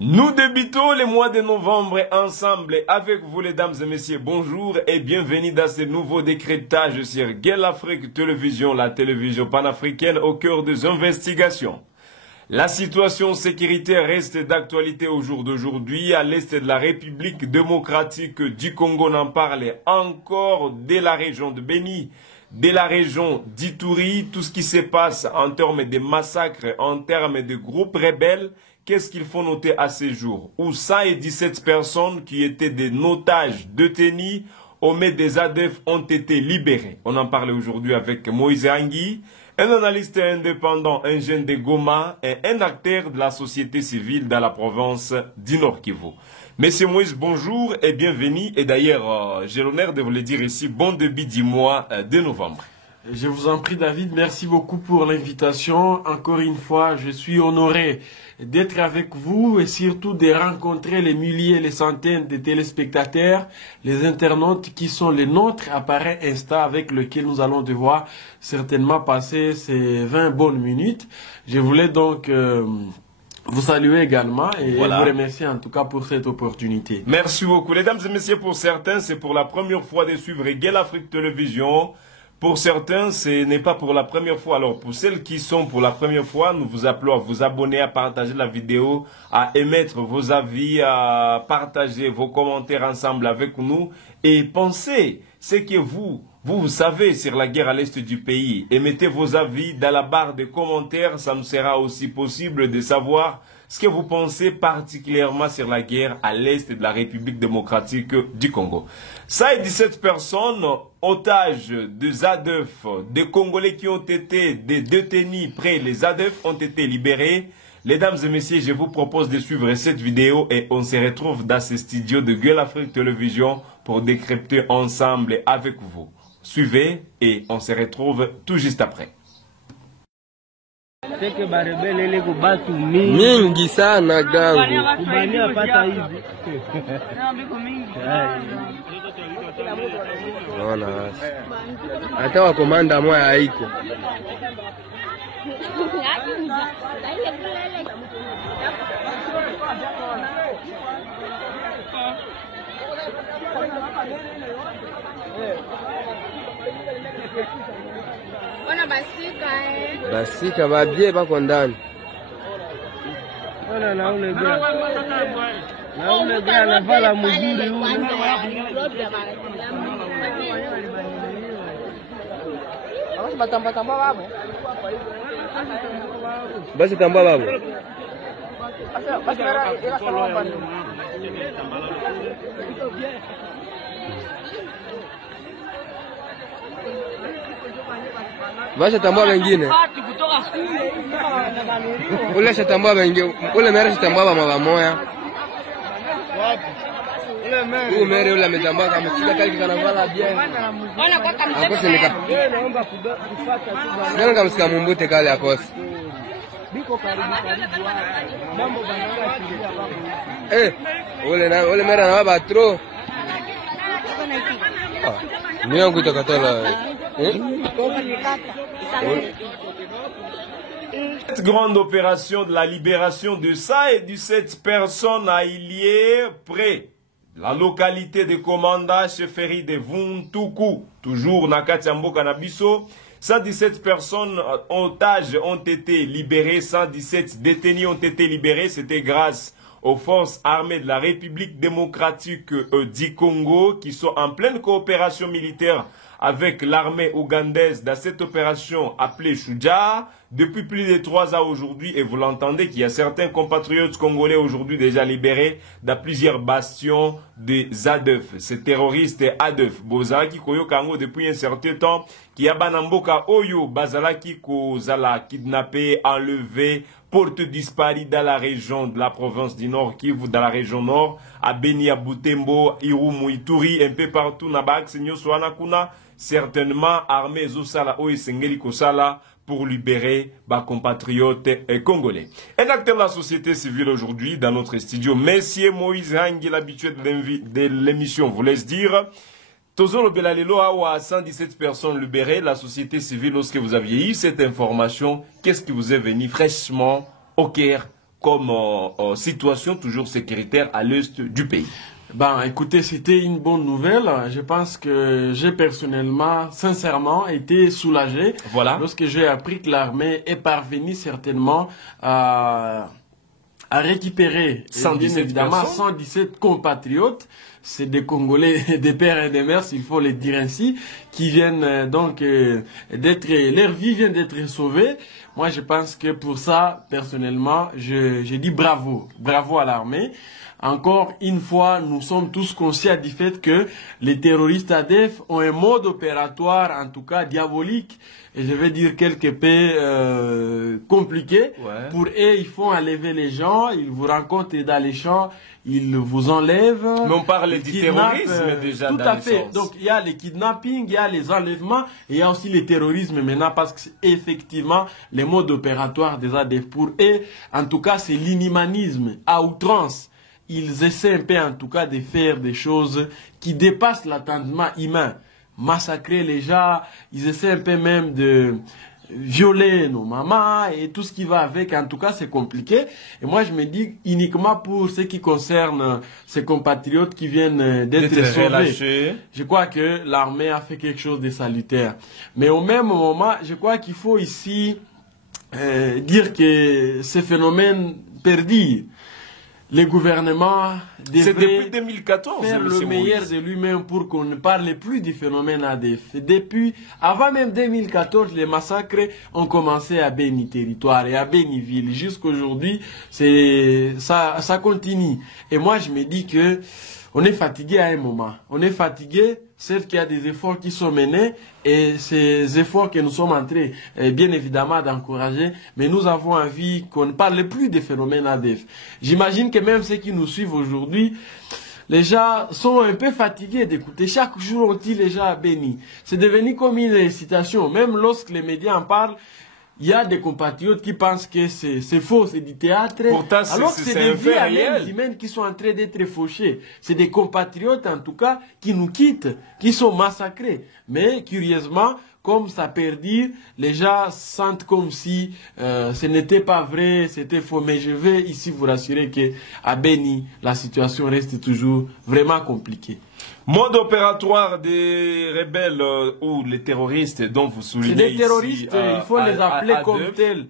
Nous débutons le mois de novembre ensemble avec vous les dames et messieurs. Bonjour et bienvenue dans ce nouveau décryptage sur Gueule Afrique Télévision, la télévision panafricaine au cœur des investigations. La situation sécuritaire reste d'actualité au jour d'aujourd'hui à l'est de la République démocratique du Congo. On en parle encore de la région de Beni, de la région d'Ituri, tout ce qui se passe en termes de massacres, en termes de groupes rebelles. Qu'est-ce qu'il faut noter à ces jours où 117 personnes qui étaient des otages détenus au mai des ADF ont été libérées. On en parle aujourd'hui avec Moïse Angui, un analyste indépendant, un jeune de Goma et un acteur de la société civile dans la province du Nord Kivu. Monsieur Moïse, bonjour et bienvenue. Et d'ailleurs, j'ai l'honneur de vous le dire ici, bon début du mois de novembre. Je vous en prie David, merci beaucoup pour l'invitation. Encore une fois, je suis honoré d'être avec vous et surtout de rencontrer les milliers, les centaines de téléspectateurs, les internautes qui sont les nôtres appareils Insta avec lesquels nous allons devoir certainement passer ces 20 bonnes minutes. Je voulais donc vous saluer également et vous remercier en tout cas pour cette opportunité. Merci beaucoup. Mesdames et messieurs, pour certains, c'est pour la première fois de suivre Gueule Afrique Télévision. Pour certains, ce n'est pas pour la première fois. Alors, pour celles qui sont pour la première fois, nous vous appelons à vous abonner, à partager la vidéo, à émettre vos avis, à partager vos commentaires ensemble avec nous. Et pensez ce que vous savez sur la guerre à l'est du pays. Et mettez vos avis dans la barre de commentaires. Ça nous sera aussi possible de savoir ce que vous pensez particulièrement sur la guerre à l'est de la République démocratique du Congo. Ça et 17 personnes, otages des ADF, des Congolais qui ont été détenus près les ADF ont été libérés. Mesdames et messieurs, je vous propose de suivre cette vidéo et on se retrouve dans ce studio de Gueule Afrique Télévision pour décrypter ensemble avec vous. Suivez et on se retrouve tout juste après. Mingi sana gangu naona hata wakomanda moya haiko basika babie bako ndani. Ona na ule gari anavala mzuri huyu. Basi tamba babu. Basha tambua wengine. Ule shatambua wengine. Ule mere shatambua mama moya. Ule mere ule ametambua kama sika kali kanavala bien. Akose nika. Naomba kufuata tu. Nani kama sika mumbute kale akose. Biko karibu mambo bana Ule mere na baba trop. Ni yangu itakatala. Cette grande opération de la libération de 117 personnes a lieu près la localité de Komanda, chefferie de Vuntuku, toujours Nakati Mboka na biso. 117 personnes otages ont été libérées, 117 détenus ont été libérés. C'était grâce aux forces armées de la République démocratique du Congo qui sont en pleine coopération militaire avec l'armée ougandaise dans cette opération appelée Shuja depuis plus de 3 ans aujourd'hui. Et vous l'entendez qu'il y a certains compatriotes congolais aujourd'hui déjà libérés dans plusieurs bastions des ADF. Ces terroristes ADF, Bozalaki Koyokango depuis un certain temps, qui a Banamboka Oyo, Bazalaki Kozala kidnappé, enlevé, porte disparue dans la région de la province du Nord Kivu, dans la région Nord, à Beni, à Butembo, Irumu, Ituri, un peu partout, Nabak, Senyo, Soanakuna, certainement armée Zosala, Oesengeli Kosala, pour libérer nos compatriotes congolais. Un acteur de la société civile aujourd'hui dans notre studio, Monsieur Moïse Angui, l'habitué de l'émission, vous laisse dire. Tozolo Belalelo a 117 personnes libérées, la société civile, lorsque vous aviez eu cette information, qu'est-ce qui vous est venu fraîchement au cœur comme situation toujours sécuritaire à l'est du pays? Ben, écoutez, c'était une bonne nouvelle. Je pense que j'ai personnellement, sincèrement, été soulagé lorsque j'ai appris que l'armée est parvenue certainement à récupérer 117 compatriotes. C'est des Congolais, des pères et des mères, s'il faut les dire ainsi, qui viennent donc leur vie vient d'être sauvée. Moi, je pense que pour ça, personnellement, je dis bravo. Bravo à l'armée. Encore une fois, nous sommes tous conscients du fait que les terroristes ADF ont un mode opératoire, en tout cas diabolique, et je vais dire quelque peu compliqué. Ouais. Pour eux, ils font enlever les gens, ils vous rencontrent dans les champs, ils vous enlèvent. Mais on parle du terrorisme déjà. Tout à fait. Donc il y a les kidnappings, il y a les enlèvements, et il y a aussi le terrorisme maintenant, parce que c'est effectivement les modes opératoires des ADF. Pour eux, en tout cas, c'est l'inhumanisme à outrance. Ils essaient un peu en tout cas de faire des choses qui dépassent l'attendement humain. Massacrer les gens, ils essaient un peu même de violer nos mamans et tout ce qui va avec. En tout cas, c'est compliqué. Et moi, je me dis uniquement pour ce qui concerne ces compatriotes qui viennent d'être sauvés. Relâchés. Je crois que l'armée a fait quelque chose de salutaire. Mais au même moment, je crois qu'il faut ici dire que ces phénomènes perdurent. Le gouvernement devrait 2014, faire le meilleur de lui-même pour qu'on ne parle plus du phénomène ADF. Depuis, avant même 2014, les massacres ont commencé à Béni Territoire et à Béniville. Jusqu'aujourd'hui, ça continue. Et moi, je me dis que on est fatigué à un moment. On est fatigué, certes qu'il y a des efforts qui sont menés, et ces efforts que nous sommes en train, bien évidemment, d'encourager, mais nous avons envie qu'on ne parle plus des phénomènes ADF. J'imagine que même ceux qui nous suivent aujourd'hui, les gens sont un peu fatigués d'écouter. Chaque jour, on dit les gens bénis. C'est devenu comme une citation. Même lorsque les médias en parlent, il y a des compatriotes qui pensent que c'est faux, c'est du théâtre. Pourtant, alors que c'est des vies humaines qui sont en train d'être fauchées. C'est des compatriotes, en tout cas, qui nous quittent, qui sont massacrés. Mais, curieusement, comme ça perdure, les gens sentent comme si ce n'était pas vrai, c'était faux. Mais je vais ici vous rassurer qu'à Béni, la situation reste toujours vraiment compliquée. Mode opératoire des rebelles ou les terroristes dont vous soulignez ici. C'est des terroristes, il faut les appeler comme tels.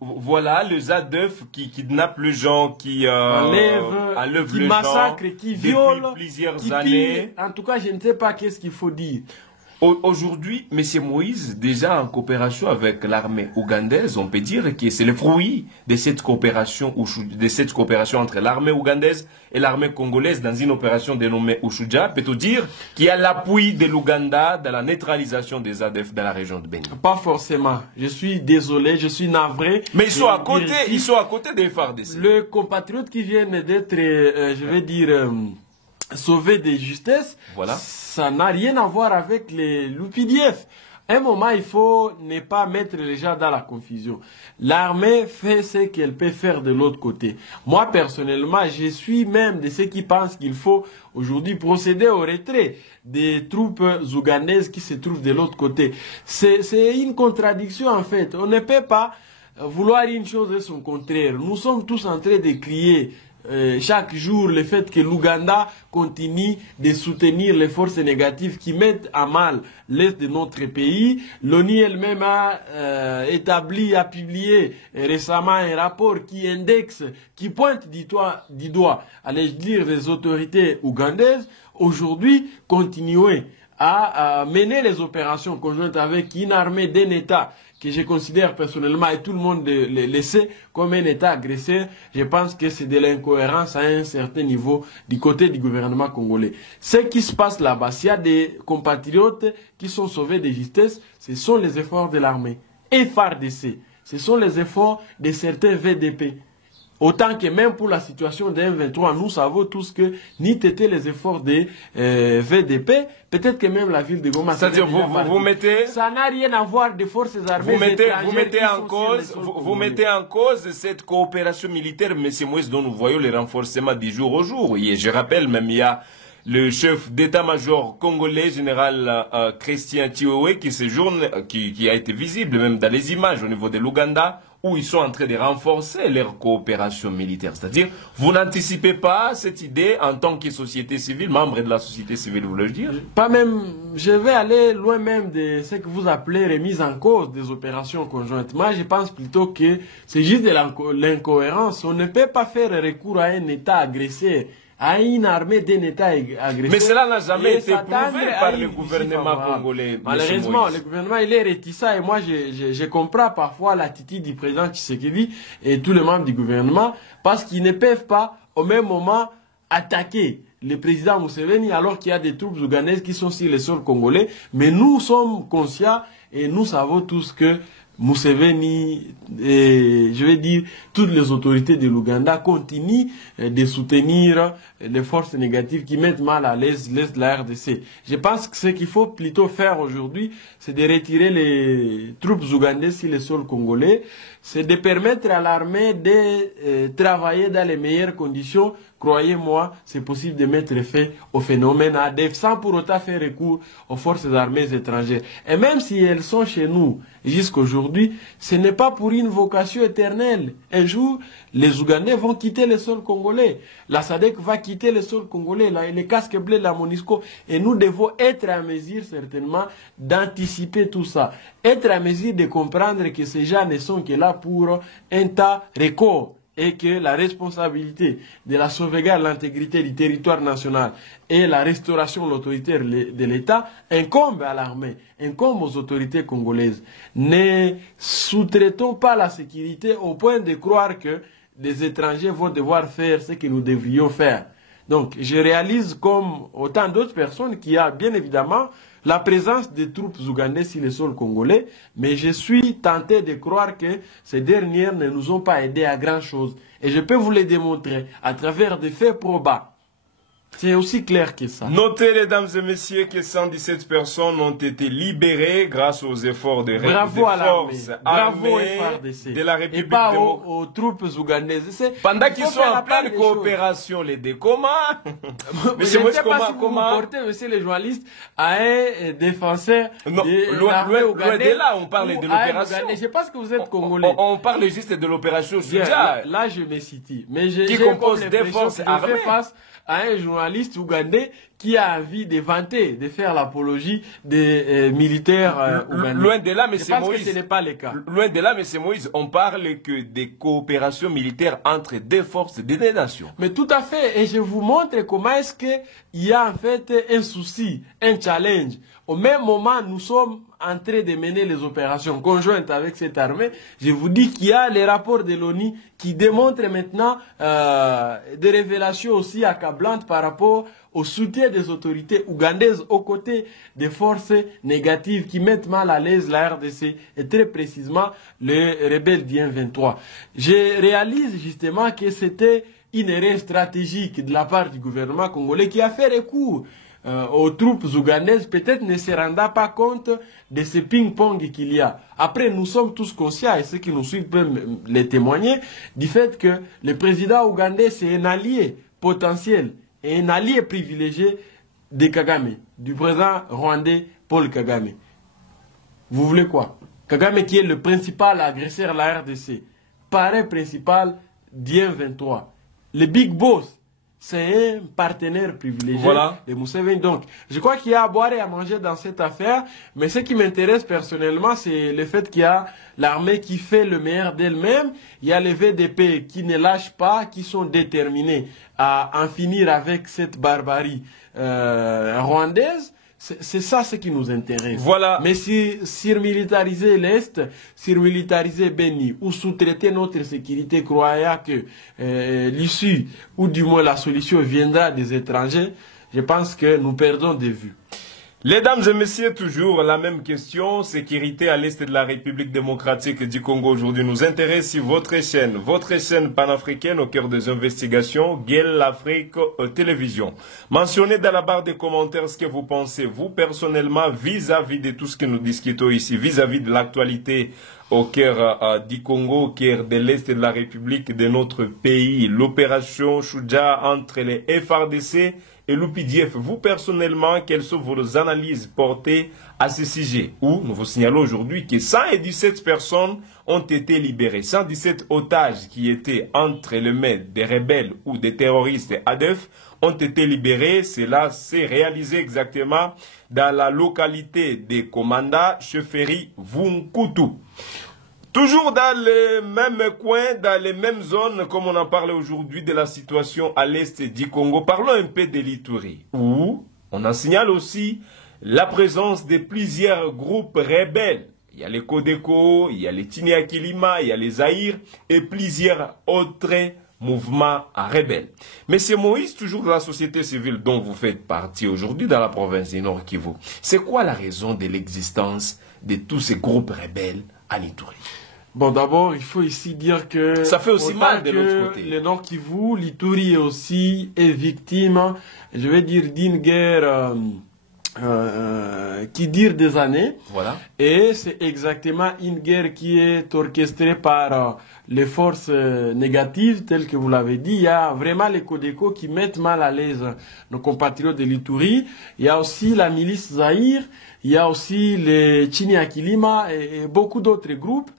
Voilà, les ADF qui kidnappent les gens, qui enlèvent qui les massacrent, gens qui violent, plusieurs qui années. En tout cas, je ne sais pas qu'est-ce qu'il faut dire. Aujourd'hui, M. Moïse, déjà en coopération avec l'armée ougandaise, on peut dire que c'est le fruit de cette coopération entre l'armée ougandaise et l'armée congolaise dans une opération dénommée Ushuja. Peut-on dire qu'il y a l'appui de l'Ouganda dans la neutralisation des ADF dans la région de Béni? Pas forcément. Je suis désolé, je suis navré. Mais ils sont à côté des FARDC. Le compatriote qui vient d'être, je vais dire, sauvé de justesse, voilà. Ça n'a rien à voir avec l'UPDF. À un moment, il faut ne pas mettre les gens dans la confusion. L'armée fait ce qu'elle peut faire de l'autre côté. Moi, personnellement, je suis même de ceux qui pensent qu'il faut aujourd'hui procéder au retrait des troupes ougandaises qui se trouvent de l'autre côté. C'est une contradiction, en fait. On ne peut pas vouloir une chose et son contraire. Nous sommes tous en train de crier chaque jour le fait que l'Ouganda continue de soutenir les forces négatives qui mettent à mal l'est de notre pays. L'ONU elle-même a a publié récemment un rapport qui indexe, qui pointe du doigt, allez-je dire, les autorités ougandaises. Aujourd'hui, continuer à mener les opérations conjointes avec une armée d'un État que je considère personnellement, et tout le monde le sait, comme un État agresseur, je pense que c'est de l'incohérence à un certain niveau du côté du gouvernement congolais. Ce qui se passe là-bas, s'il y a des compatriotes qui sont sauvés de justesse, ce sont les efforts de l'armée. Et FARDC, ce sont les efforts de certains VDP. Autant que même pour la situation des M23, nous savons tous que ni t'étaient les efforts des VDP, peut-être que même la ville de Goma... C'est-à-dire, vous mettez... Ça n'a rien à voir des forces armées vous mettez en cause cette coopération militaire, M. Moïse, dont nous voyons les renforcements du jour au jour. Et je rappelle, même il y a le chef d'état-major congolais, général Christian Chiwewe, qui séjourne, qui a été visible même dans les images au niveau de l'Ouganda, où ils sont en train de renforcer leur coopération militaire. C'est-à-dire, vous n'anticipez pas cette idée en tant que société civile, membre de la société civile, voulez-je dire? Pas même, je vais aller loin même de ce que vous appelez remise en cause des opérations conjointes. Moi, je pense plutôt que c'est juste de l'incohérence. On ne peut pas faire recours à un État agressé, à une armée d'un État agressé. Mais cela n'a jamais été prouvé par le gouvernement congolais. Malheureusement, le gouvernement il est réticent et moi je comprends parfois l'attitude du président Tshisekedi et tous les membres du gouvernement parce qu'ils ne peuvent pas au même moment attaquer le président Museveni alors qu'il y a des troupes ougandaises qui sont sur le sol congolais. Mais nous sommes conscients et nous savons tous que Museveni et je vais dire toutes les autorités de l'Ouganda continuent de soutenir les forces négatives qui mettent mal à l'aise la RDC. Je pense que ce qu'il faut plutôt faire aujourd'hui, c'est de retirer les troupes ougandaises sur le sol congolais, c'est de permettre à l'armée de travailler dans les meilleures conditions. Croyez-moi, c'est possible de mettre fin au phénomène ADF sans pour autant faire recours aux forces armées étrangères. Et même si elles sont chez nous jusqu'aujourd'hui, ce n'est pas pour une vocation éternelle. Un jour, les Ougandais vont quitter le sol congolais. La SADC va quitter le sol congolais, les casques bleus de la MONUSCO. Et nous devons être à mesure certainement d'anticiper tout ça. Être à mesure de comprendre que ces gens ne sont que là pour un tas record. Et que la responsabilité de la sauvegarde de l'intégrité du territoire national et la restauration de l'autorité de l'État incombe à l'armée, incombe aux autorités congolaises. Ne sous-traitons pas la sécurité au point de croire que les étrangers vont devoir faire ce que nous devrions faire. Donc, je réalise comme autant d'autres personnes qu'il y a bien évidemment la présence des troupes ougandaises sur le sol congolais, mais je suis tenté de croire que ces dernières ne nous ont pas aidés à grand chose. Et je peux vous le démontrer à travers des faits probables. C'est aussi clair que ça. Notez, mesdames et messieurs, que 117 personnes ont été libérées grâce aux efforts de forces armées de la République et pas aux troupes ougandaises. Pendant qu'ils sont en pleine coopération, les deux, comment Monsieur Moïse, comment vous portez, monsieur le journaliste, à un défenseur loin de là, on parle de l'opération. Je pense que vous êtes congolais. On parle juste de l'opération Soudja. Là, je me situe. Mais qui compose des forces armées. Face à un journaliste ougandais qui a envie de vanter, de faire l'apologie des militaires ougandais. Loin de là, mais c'est Moïse. Parce que ce n'est pas le cas. Loin de là, mais c'est Moïse. On parle que des coopérations militaires entre des forces des nations. Mais tout à fait. Et je vous montre comment est-ce qu'il y a en fait un souci, un challenge. Au même moment, nous sommes en train de mener les opérations conjointes avec cette armée. Je vous dis qu'il y a les rapports de l'ONU qui démontrent maintenant des révélations aussi accablantes par rapport au soutien des autorités ougandaises aux côtés des forces négatives qui mettent mal à l'aise la RDC et très précisément les rebelles du M23. Je réalise justement que c'était une erreur stratégique de la part du gouvernement congolais qui a fait recours aux troupes ougandaises, peut-être ne se rendant pas compte de ce ping-pong qu'il y a. Après, nous sommes tous conscients, et ceux qui nous suivent peuvent les témoigner, du fait que le président ougandais, c'est un allié potentiel et un allié privilégié de Kagame, du président rwandais Paul Kagame. Vous voulez quoi? Kagame qui est le principal agresseur de la RDC, parrain principal d'IM 23, le big boss. C'est un partenaire privilégié de Museveni. Donc, je crois qu'il y a à boire et à manger dans cette affaire. Mais ce qui m'intéresse personnellement, c'est le fait qu'il y a l'armée qui fait le meilleur d'elle-même. Il y a les VDP qui ne lâchent pas, qui sont déterminés à en finir avec cette barbarie rwandaise. C'est ça ce qui nous intéresse. Voilà. Mais si surmilitariser l'Est, surmilitariser Beni ou sous-traiter notre sécurité, croyant que l'issue ou du moins la solution viendra des étrangers, je pense que nous perdons de vue. Mesdames et messieurs, toujours la même question. Sécurité à l'est de la République démocratique du Congo aujourd'hui nous intéresse. Si votre chaîne panafricaine au cœur des investigations, Guel Afrique Télévision. Mentionnez dans la barre des commentaires ce que vous pensez, vous personnellement, vis-à-vis de tout ce que nous discutons ici, vis-à-vis de l'actualité au cœur du Congo, au cœur de l'est de la République de notre pays. L'opération Soudja entre les FRDC et l'UPDF. Vous personnellement, quelles sont vos analyses portées à ce sujet, où nous vous signalons aujourd'hui que 117 personnes ont été libérées. 117 otages qui étaient entre les mains des rebelles ou des terroristes ADF ont été libérés. Cela s'est réalisé exactement dans la localité de Komanda, chefferie Vunkutu. Toujours dans les mêmes coins, dans les mêmes zones, comme on en parle aujourd'hui de la situation à l'est du Congo, parlons un peu de l'Ituri, où on en signale aussi la présence de plusieurs groupes rebelles. Il y a les Kodeko, il y a les Tiniakilima, il y a les Zaïre et plusieurs autres mouvements rebelles. Monsieur Moïse, toujours de la société civile dont vous faites partie aujourd'hui dans la province du Nord Kivu, c'est quoi la raison de l'existence de tous ces groupes rebelles à l'Ituri? Bon, d'abord, il faut ici dire que ça fait aussi mal de l'autre côté. Le Nord Kivu, l'Ituri aussi est victime, je vais dire, d'une guerre qui dure des années. Voilà. Et c'est exactement une guerre qui est orchestrée par les forces négatives, telles que vous l'avez dit. Il y a vraiment les Kodeko qui mettent mal à l'aise nos compatriotes de l'Ituri. Il y a aussi la milice Zaïre, il y a aussi les Tiniakilima et beaucoup d'autres groupes.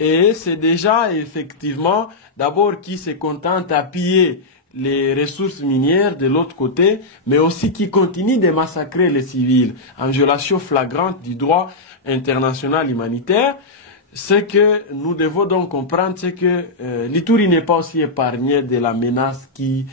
Et c'est déjà effectivement d'abord qui se contente à piller les ressources minières de l'autre côté, mais aussi qui continue de massacrer les civils en violation flagrante du droit international humanitaire. Ce que nous devons donc comprendre, c'est que l'Ituri n'est pas aussi épargné de la menace qui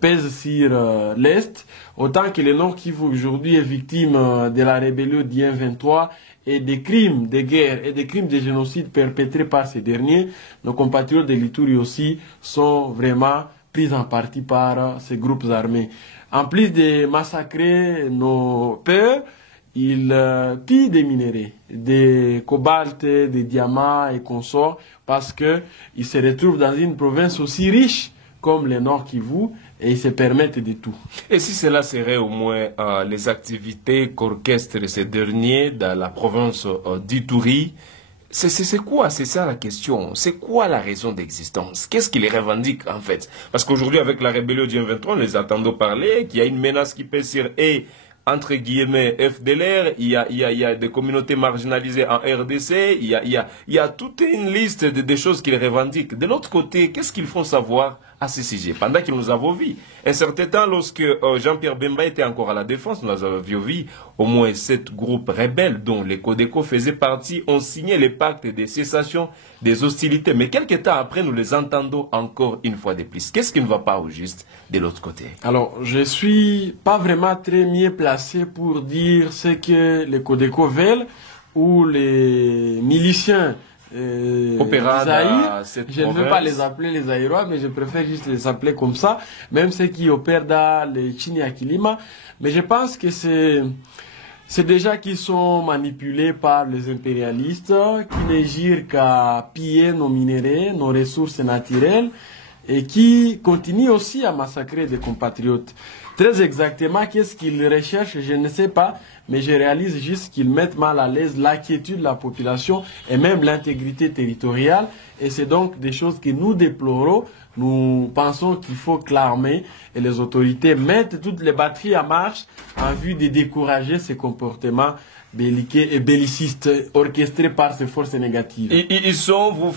pèse sur l'Est, autant que le Nord Kivu aujourd'hui est victime de la rébellion du M23 et des crimes de guerre et des crimes de génocide perpétrés par ces derniers. Nos compatriotes de l'Ituri aussi sont vraiment pris en partie par ces groupes armés. En plus de massacrer nos peurs, ils pillent des minéraux, des cobalt, des diamants et consorts, parce qu'ils se retrouvent dans une province aussi riche comme le Nord Kivu, et ils se permettent de tout. Et si cela serait au moins les activités qu'orchestrent ces derniers dans la province d'Ituri, c'est quoi? C'est ça la question. C'est quoi la raison d'existence? Qu'est-ce qu'ils revendiquent en fait? Parce qu'aujourd'hui, avec la rébellion du M23, on les attend parler, qu'il y a une menace qui pèse sur entre guillemets FDLR, il y a des communautés marginalisées en RDC, il y a toute une liste de choses qu'ils revendiquent. De l'autre côté, qu'est-ce qu'ils font savoir à ce sujet? Pendant que nous avons vu, un certain temps, lorsque Jean-Pierre Bemba était encore à la défense, nous avons vu au moins 7 groupes rebelles dont les Kodeko faisaient partie, ont signé le pacte de cessation des hostilités. Mais quelques temps après, nous les entendons encore une fois de plus. Qu'est-ce qui ne va pas au juste de l'autre côté? Alors, je suis pas vraiment très mieux placé pour dire ce que les Kodeko veulent ou les miliciens Zaïre. Je ne veux pas les appeler les Zaïrois, mais je préfère juste les appeler comme ça, même ceux qui opèrent dans les Tiniakilima. Mais je pense que c'est déjà qu'ils sont manipulés par les impérialistes qui ne girent qu'à piller nos minéraux, nos ressources naturelles et qui continuent aussi à massacrer des compatriotes. Très exactement, qu'est-ce qu'ils recherchent, je ne sais pas, mais je réalise juste qu'ils mettent mal à l'aise l'inquiétude de la population et même l'intégrité territoriale. Et c'est donc des choses que nous déplorons. Nous pensons qu'il faut que l'armée et les autorités mettent toutes les batteries en marche en vue de décourager ces comportements belliqueux et bellicistes orchestrés par ces forces négatives. Vous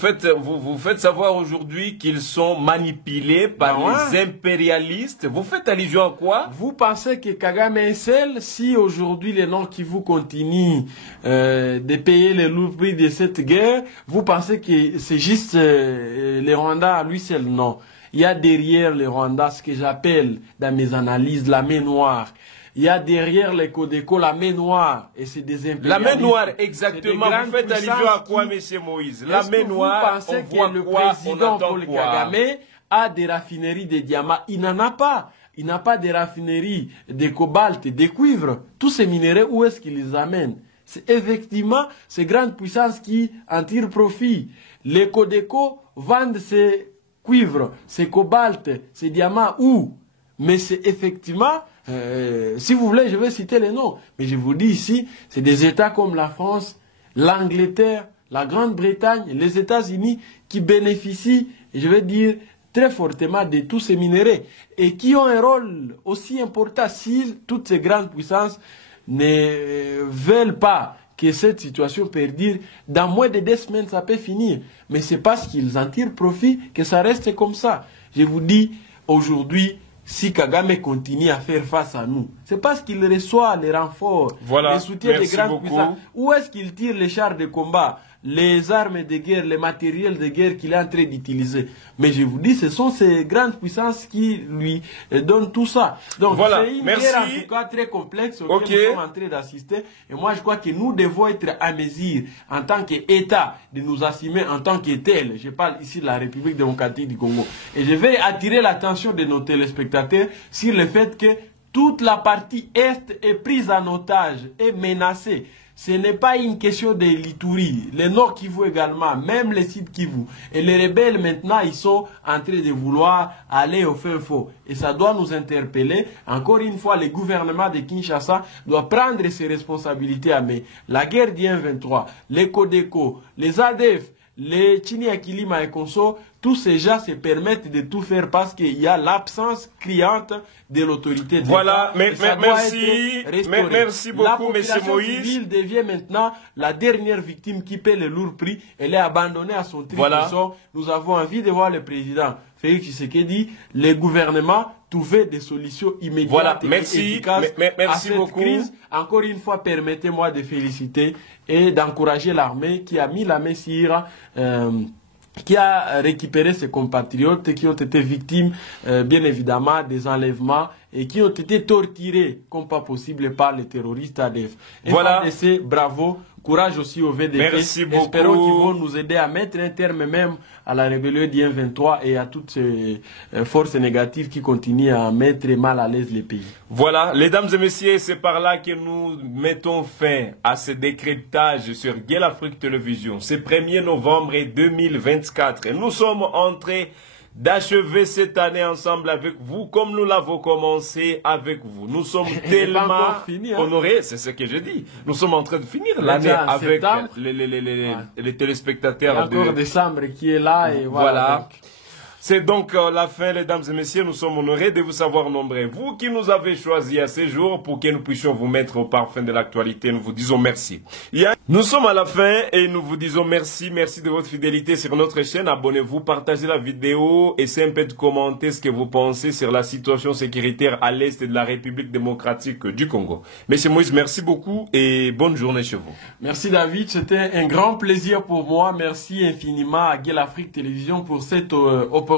faites savoir aujourd'hui qu'ils sont manipulés par les impérialistes. Vous faites allusion à quoi? Vous pensez que Kagame est seul? Si aujourd'hui les Nord Kivu continuent de payer le lourd prix de cette guerre, vous pensez que c'est juste les Rwandais à lui seul? Non. Il y a derrière les Rwandais ce que j'appelle dans mes analyses la main noire. Il y a derrière les Kodeko la main noire et c'est des impérialistes. La main noire, exactement. Vous faites allusion à quoi, monsieur Moïse? La main noire, vous pensez que le président Paul Kagame a des raffineries de diamants? Il n'en a pas. Il n'a pas de raffineries de cobalt, de cuivre. Tous ces minéraux, où est-ce qu'il les amène? C'est effectivement ces grandes puissances qui en tirent profit. Les Kodeko vendent ces cuivres, ces cobalt, ces diamants où? Mais c'est effectivement... si vous voulez, je vais citer les noms. Mais je vous dis ici, c'est des États comme la France, l'Angleterre, la Grande-Bretagne, les États-Unis qui bénéficient, je vais dire, très fortement de tous ces minéraux et qui ont un rôle aussi important si toutes ces grandes puissances ne veulent pas que cette situation perdure. Dans moins de 2 semaines, ça peut finir. Mais c'est parce qu'ils en tirent profit que ça reste comme ça. Je vous dis, aujourd'hui, si Kagame continue à faire face à nous, c'est parce qu'il reçoit les renforts, les soutiens des grandes puissances. Où est-ce qu'il tire les chars de combat, les armes de guerre, les matériels de guerre qu'il est en train d'utiliser? Mais je vous dis, ce sont ces grandes puissances qui lui donnent tout ça. Donc c'est une guerre en tout cas très complexe auquel nous sommes en train d'assister. Et moi je crois que nous devons être à mesure en tant qu'État de nous assumer en tant que tel. Je parle ici de la République démocratique du Congo. Et je vais attirer l'attention de nos téléspectateurs sur le fait que toute la partie Est est prise en otage et menacée. Ce n'est pas une question de l'Ituri, le Nord Kivu également, même le Sud Kivu. Et les rebelles maintenant, ils sont en train de vouloir aller au fin fond. Et ça doit nous interpeller. Encore une fois, le gouvernement de Kinshasa doit prendre ses responsabilités à main. La guerre du 1-23, les Codeco, les ADF, les Chiniakilima et Conso, tous ces gens se permettent de tout faire parce qu'il y a l'absence criante de l'autorité. Voilà, merci beaucoup, M. Moïse. La population civile devient maintenant la dernière victime qui paie le lourd prix. Elle est abandonnée à son triste sort. Nous avons envie de voir le président Félix Tshisekedi, le gouvernement, trouver des solutions immédiates et efficaces à cette crise. Encore une fois, permettez-moi de féliciter et d'encourager l'armée qui a mis la main sur... qui a récupéré ses compatriotes qui ont été victimes, bien évidemment, des enlèvements et qui ont été torturés comme pas possible par les terroristes ADF. Et FARDC, bravo, courage aussi au VDP. Merci beaucoup. Espérons qu'ils vont nous aider à mettre un terme même à la rébellion du 1-23 et à toutes ces forces négatives qui continuent à mettre mal à l'aise les pays. Voilà, mesdames et messieurs, c'est par là que nous mettons fin à ce décryptage sur Gueule Afrique Télévision. C'est 1er novembre 2024 et nous sommes entrés d'achever cette année ensemble avec vous, comme nous l'avons commencé avec vous. Nous sommes tellement honorés, c'est ce que je dis. Nous sommes en train de finir l'année avec les téléspectateurs. Il y a encore décembre qui est là et voilà. C'est donc la fin, mesdames et messieurs. Nous sommes honorés de vous savoir nombreux. Vous qui nous avez choisi à ce jour pour que nous puissions vous mettre au parfum de l'actualité, nous vous disons merci. Nous sommes à la fin et nous vous disons merci. Merci de votre fidélité sur notre chaîne. Abonnez-vous, partagez la vidéo, essayez un peu de commenter ce que vous pensez sur la situation sécuritaire à l'est de la République démocratique du Congo. Monsieur Moïse, merci beaucoup et bonne journée chez vous. Merci David, c'était un grand plaisir pour moi. Merci infiniment à Gueule Afrique Télévision pour cette opportunité.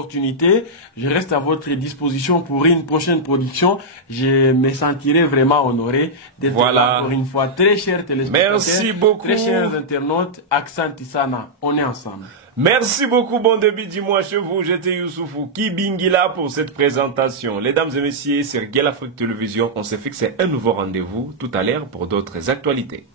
Je reste à votre disposition pour une prochaine production. Je me sentirai vraiment honoré d'être là encore une fois. Très chers téléspectateurs, merci beaucoup. Très chers internautes, Accent Tissana, on est ensemble. Merci beaucoup, bon début, dis-moi chez vous, j'étais Youssoufou Kibingila pour cette présentation. Mesdames et messieurs, sur Gueule Afrique Télévision, on s'est fixé un nouveau rendez-vous tout à l'heure pour d'autres actualités.